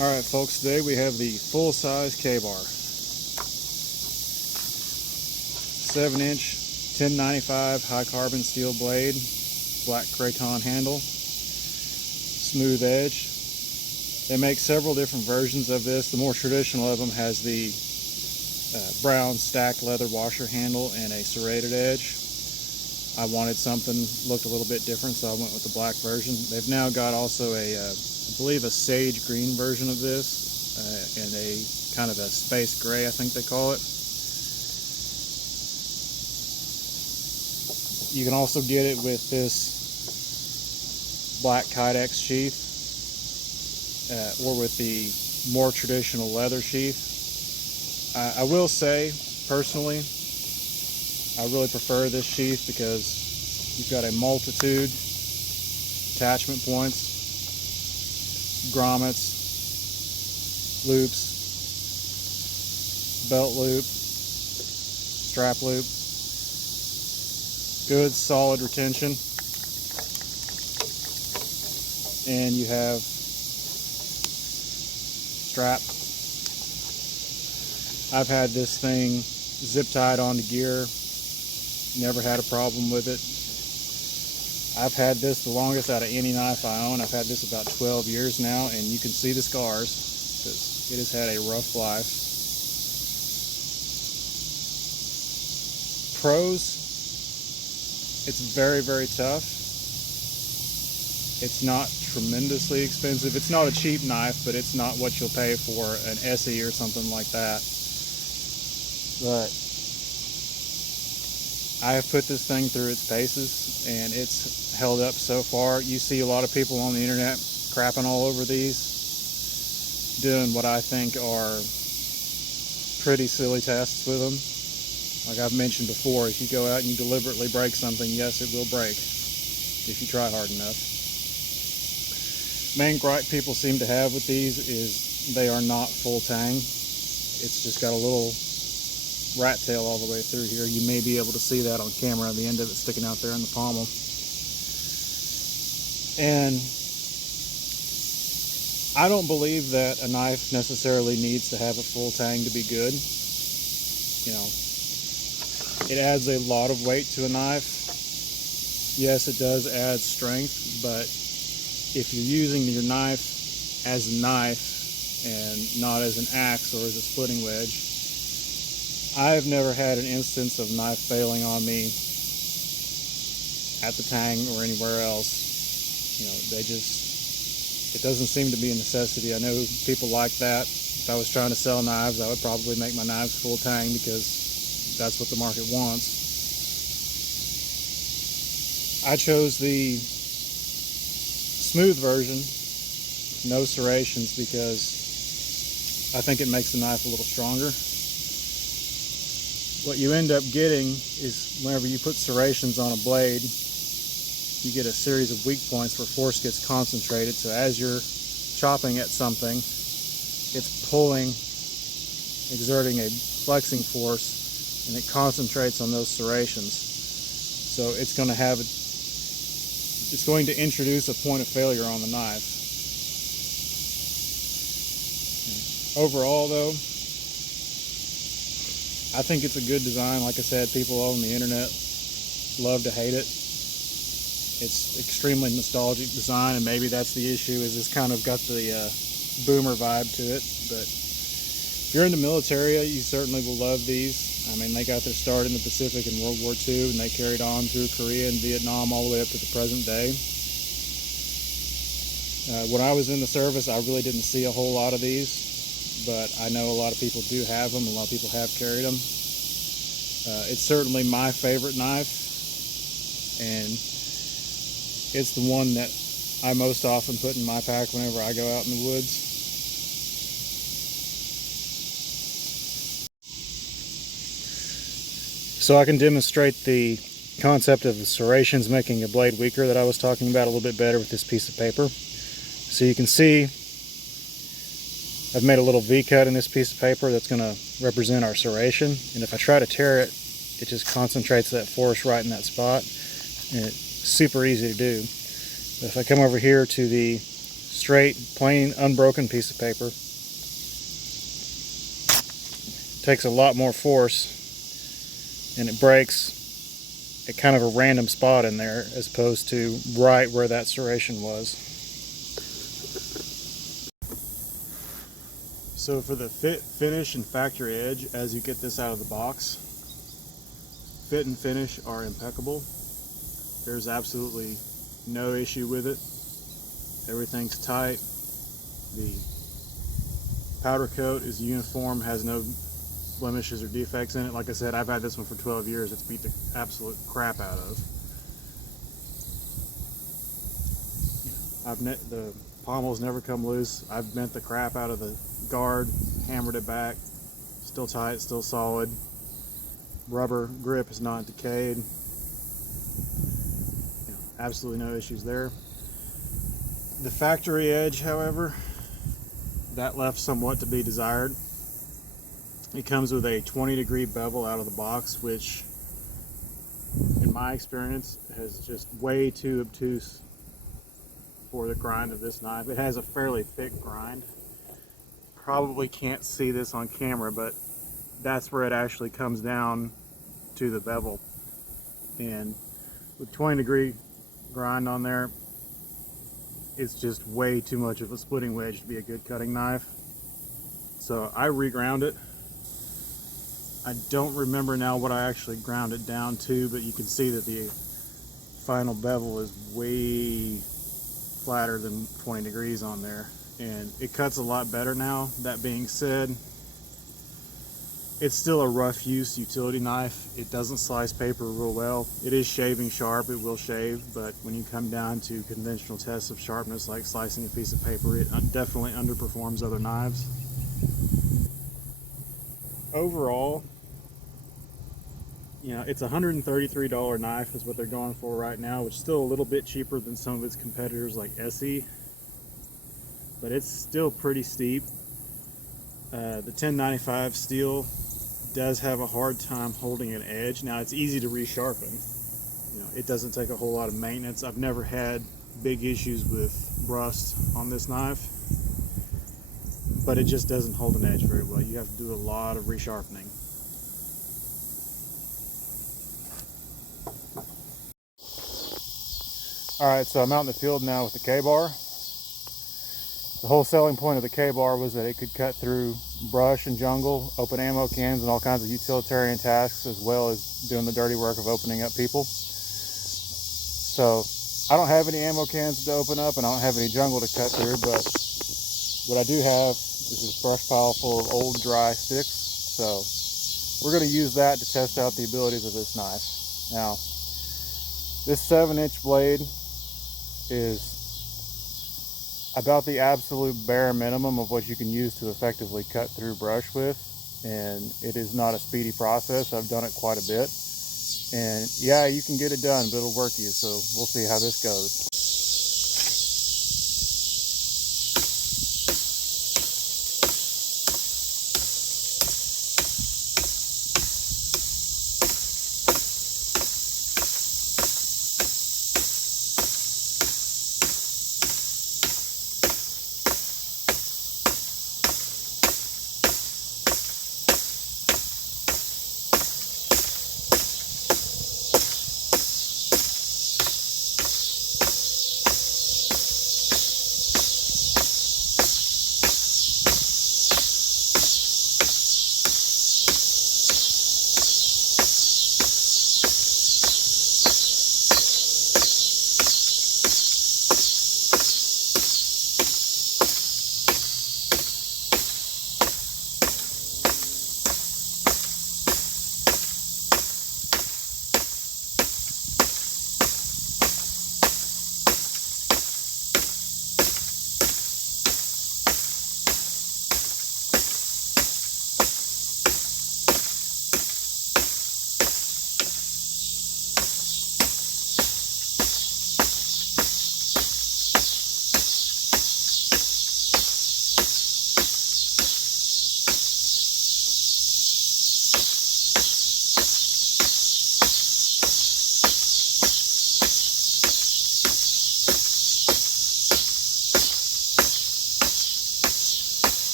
Alright folks, today we have the full-size K-bar. 7-inch 1095 high carbon steel blade, black craton handle, smooth edge. They make several different versions of this. The more traditional of them has the brown stacked leather washer handle and a serrated edge. I wanted something looked a little bit different, so I went with the black version. They've now got also I believe a sage green version of this, and a kind of a space gray, I think they call it. You can also get it with this black Kydex sheath, or with the more traditional leather sheath. I will say, personally, I really prefer this sheath because you've got a multitude attachment points, grommets, loops, belt loop, strap loop, good solid retention, and you have strap. I've had this thing zip tied onto gear, never had a problem with it. I've had this the longest out of any knife I own. I've had this about 12 years now, and you can see the scars because it has had a rough life. Pros, it's very, very tough. It's not tremendously expensive. It's not a cheap knife, but it's not what you'll pay for an Essie or something like that. But I have put this thing through its paces, and it's held up so far. You see a lot of people on the internet crapping all over these, doing what I think are pretty silly tests with them. Like I've mentioned before, if you go out and you deliberately break something, yes, it will break if you try hard enough. Main gripe people seem to have with these is they are not full tang. It's just got a little rat tail all the way through here. You may be able to see that on camera, the end of it sticking out there in the pommel. And I don't believe that a knife necessarily needs to have a full tang to be good. You know, it adds a lot of weight to a knife. Yes, it does add strength, but if you're using your knife as a knife and not as an axe or as a splitting wedge, I've never had an instance of knife failing on me at the tang or anywhere else. You know, it doesn't seem to be a necessity. I know people like that. If I was trying to sell knives, I would probably make my knives full tang because that's what the market wants. I chose the smooth version, no serrations, because I think it makes the knife a little stronger. What you end up getting is whenever you put serrations on a blade, you get a series of weak points where force gets concentrated. So as you're chopping at something, it's pulling, exerting a flexing force, and it concentrates on those serrations. So it's going to introduce a point of failure on the knife. Overall though, I think it's a good design. Like I said, people on the internet love to hate it. It's extremely nostalgic design, and maybe that's the issue, is it's kind of got the boomer vibe to it. But if you're in the military, you certainly will love these. I mean, they got their start in the Pacific in World War II, and they carried on through Korea and Vietnam all the way up to the present day. When I was in the service, I really didn't see a whole lot of these, but I know a lot of people do have them. A lot of people have carried them. It's certainly my favorite knife, and it's the one that I most often put in my pack whenever I go out in the woods. So I can demonstrate the concept of the serrations making a blade weaker that I was talking about a little bit better with this piece of paper. So you can see I've made a little V-cut in this piece of paper that's going to represent our serration, and if I try to tear it, it just concentrates that force right in that spot, and it's super easy to do. But if I come over here to the straight, plain, unbroken piece of paper. Takes a lot more force, and it breaks at kind of a random spot in there as opposed to right where that serration was. So for the fit, finish, and factory edge, as you get this out of the box, fit and finish are impeccable. There's absolutely no issue with it. Everything's tight. The powder coat is uniform, has no blemishes or defects in it. Like I said, I've had this one for 12 years. It's beat the absolute crap out of. The pommel's never come loose. I've bent the crap out of the guard, hammered it back, still tight, still solid. Rubber grip is not decayed. Absolutely no issues there. The factory edge, however, that left somewhat to be desired. It comes with a 20-degree bevel out of the box, which in my experience is just way too obtuse for the grind of this knife. It has a fairly thick grind. Probably can't see this on camera, but that's where it actually comes down to the bevel. And with 20-degree grind on there, it's just way too much of a splitting wedge to be a good cutting knife. So I reground it. I don't remember now what I actually ground it down to, but you can see that the final bevel is way flatter than 20 degrees on there, and it cuts a lot better now. That being said, it's still a rough use utility knife. It doesn't slice paper real well. It is shaving sharp, it will shave, but when you come down to conventional tests of sharpness, like slicing a piece of paper, it definitely underperforms other knives. Overall, you know, it's a $133 knife is what they're going for right now, which is still a little bit cheaper than some of its competitors like Essie, but it's still pretty steep. The 1095 steel does have a hard time holding an edge. Now it's easy to resharpen. You know, it doesn't take a whole lot of maintenance. I've never had big issues with rust on this knife, but it just doesn't hold an edge very well. You have to do a lot of resharpening. Alright, so I'm out in the field now with the K-bar. The whole selling point of the K-bar was that it could cut through brush and jungle, open ammo cans, and all kinds of utilitarian tasks, as well as doing the dirty work of opening up people. So I don't have any ammo cans to open up, and I don't have any jungle to cut through, but what I do have is this brush pile full of old dry sticks. So we're going to use that to test out the abilities of this knife. Now, this 7-inch blade is about the absolute bare minimum of what you can use to effectively cut through brush with, and it is not a speedy process. I've done it quite a bit, and yeah, you can get it done, but it'll work you, so we'll see how this goes.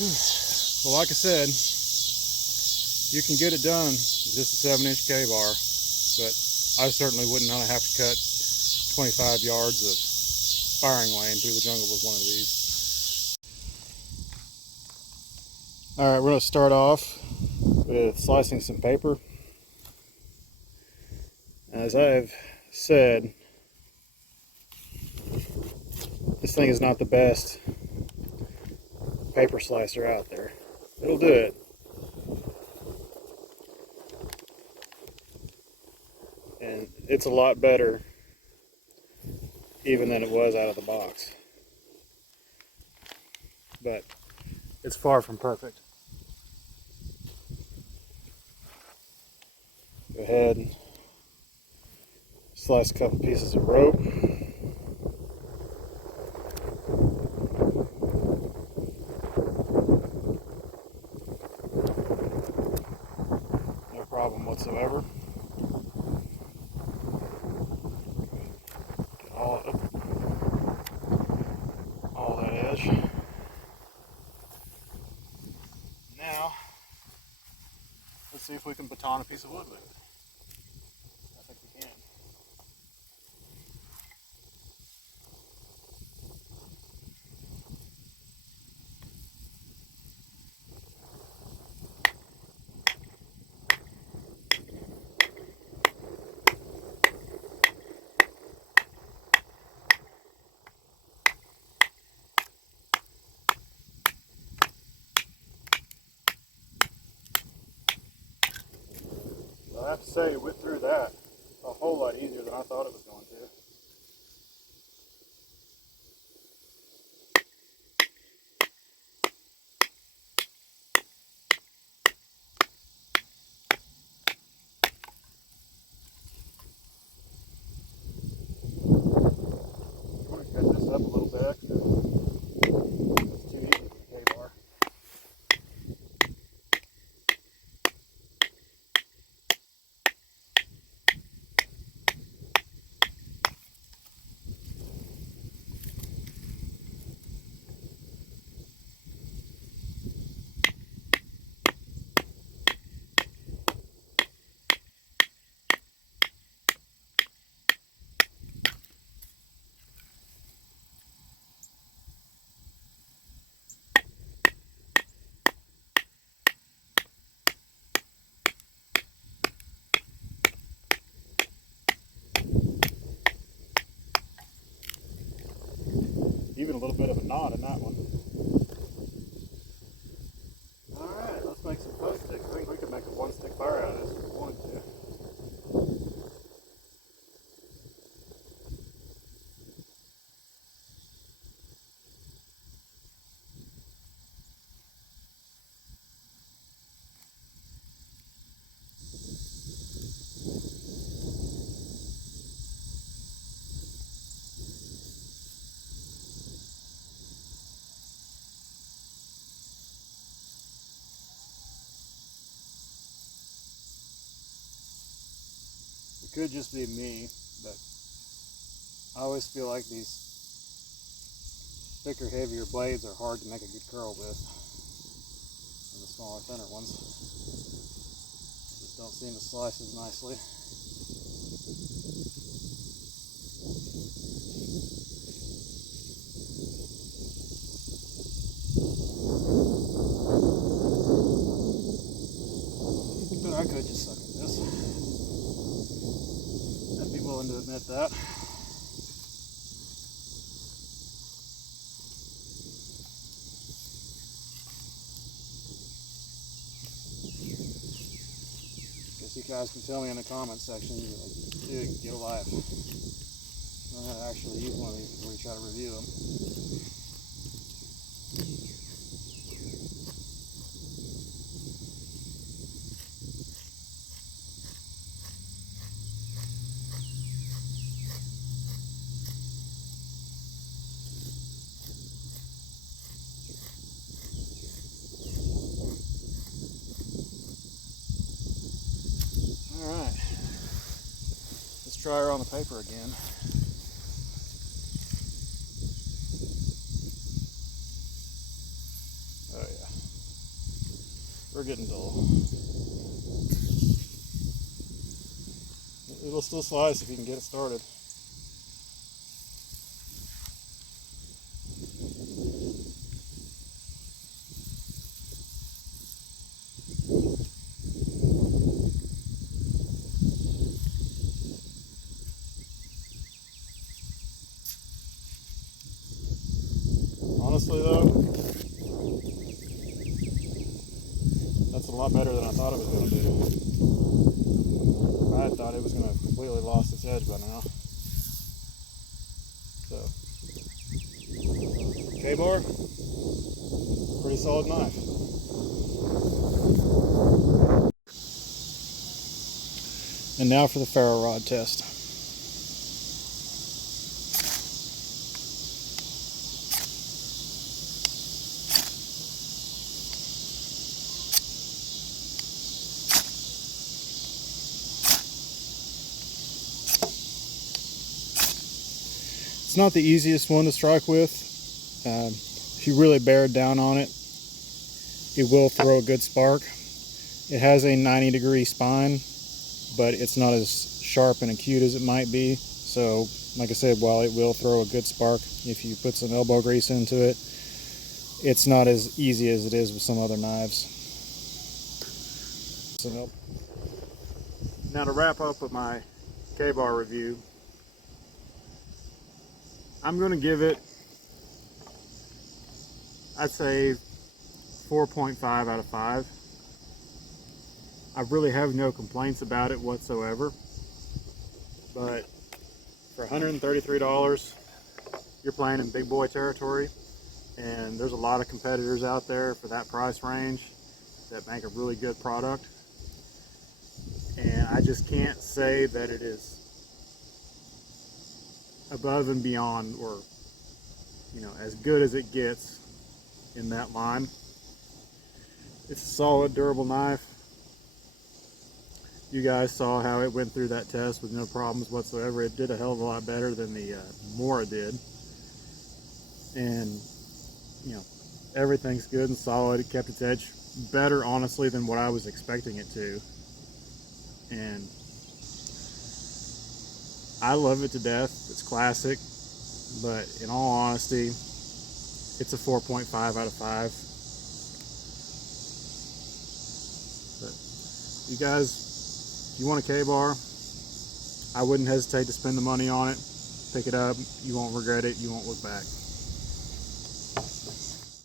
Well, like I said, you can get it done with just a 7-inch K-bar, but I certainly wouldn't want to have to cut 25 yards of firing lane through the jungle with one of these. Alright, we're going to start off with slicing some paper. As I have said, this thing is not the best paper slicer out there. It'll do it. And it's a lot better even than it was out of the box. But it's far from perfect. Go ahead and slice a couple pieces of rope. No problem whatsoever. Get all that edge. Now, let's see if we can baton a piece of wood with it. I think we can. I have to say, it went through that a whole lot easier than I thought it was going to. I'm going to cut this up a little bit. It's too easy for the K-bar. Even a little bit of a knot in that one. Alright, let's make some post sticks. I think we could make a 1-stick fire out of this if we wanted to. It could just be me, but I always feel like these thicker, heavier blades are hard to make a good curl with than the smaller, thinner ones. They just don't seem to slice as nicely. But I could just suck at this. I'd be willing to admit that. Guess you guys can tell me in the comments section, dude, get a life. Learn how to actually use one of these before you try to review them. Alright, let's try her on the paper again. Oh yeah. We're getting dull. It'll still slice if you can get it started. Honestly though, that's a lot better than I thought it was going to do. I thought it was going to have completely lost its edge by now. So, K-bar, pretty solid knife. And now for the ferro rod test. It's not the easiest one to strike with. If you really bear down on it, it will throw a good spark. It has a 90-degree spine, but it's not as sharp and acute as it might be. So, like I said, while it will throw a good spark if you put some elbow grease into it, it's not as easy as it is with some other knives. Now to wrap up with my K-bar review, I'm going to give it, I'd say 4.5 out of 5. I really have no complaints about it whatsoever, but for $133, you're playing in big boy territory, and there's a lot of competitors out there for that price range that make a really good product, and I just can't say that it is above and beyond, or as good as it gets in that line. It's a solid, durable knife. You guys saw how it went through that test with no problems whatsoever. It did a hell of a lot better than the Mora did, and everything's good and solid. It kept its edge better, honestly, than what I was expecting it to, and I love it to death. It's classic, but in all honesty, it's a 4.5 out of 5. But you guys, if you want a K-bar, I wouldn't hesitate to spend the money on it. Pick it up. You won't regret it. You won't look back.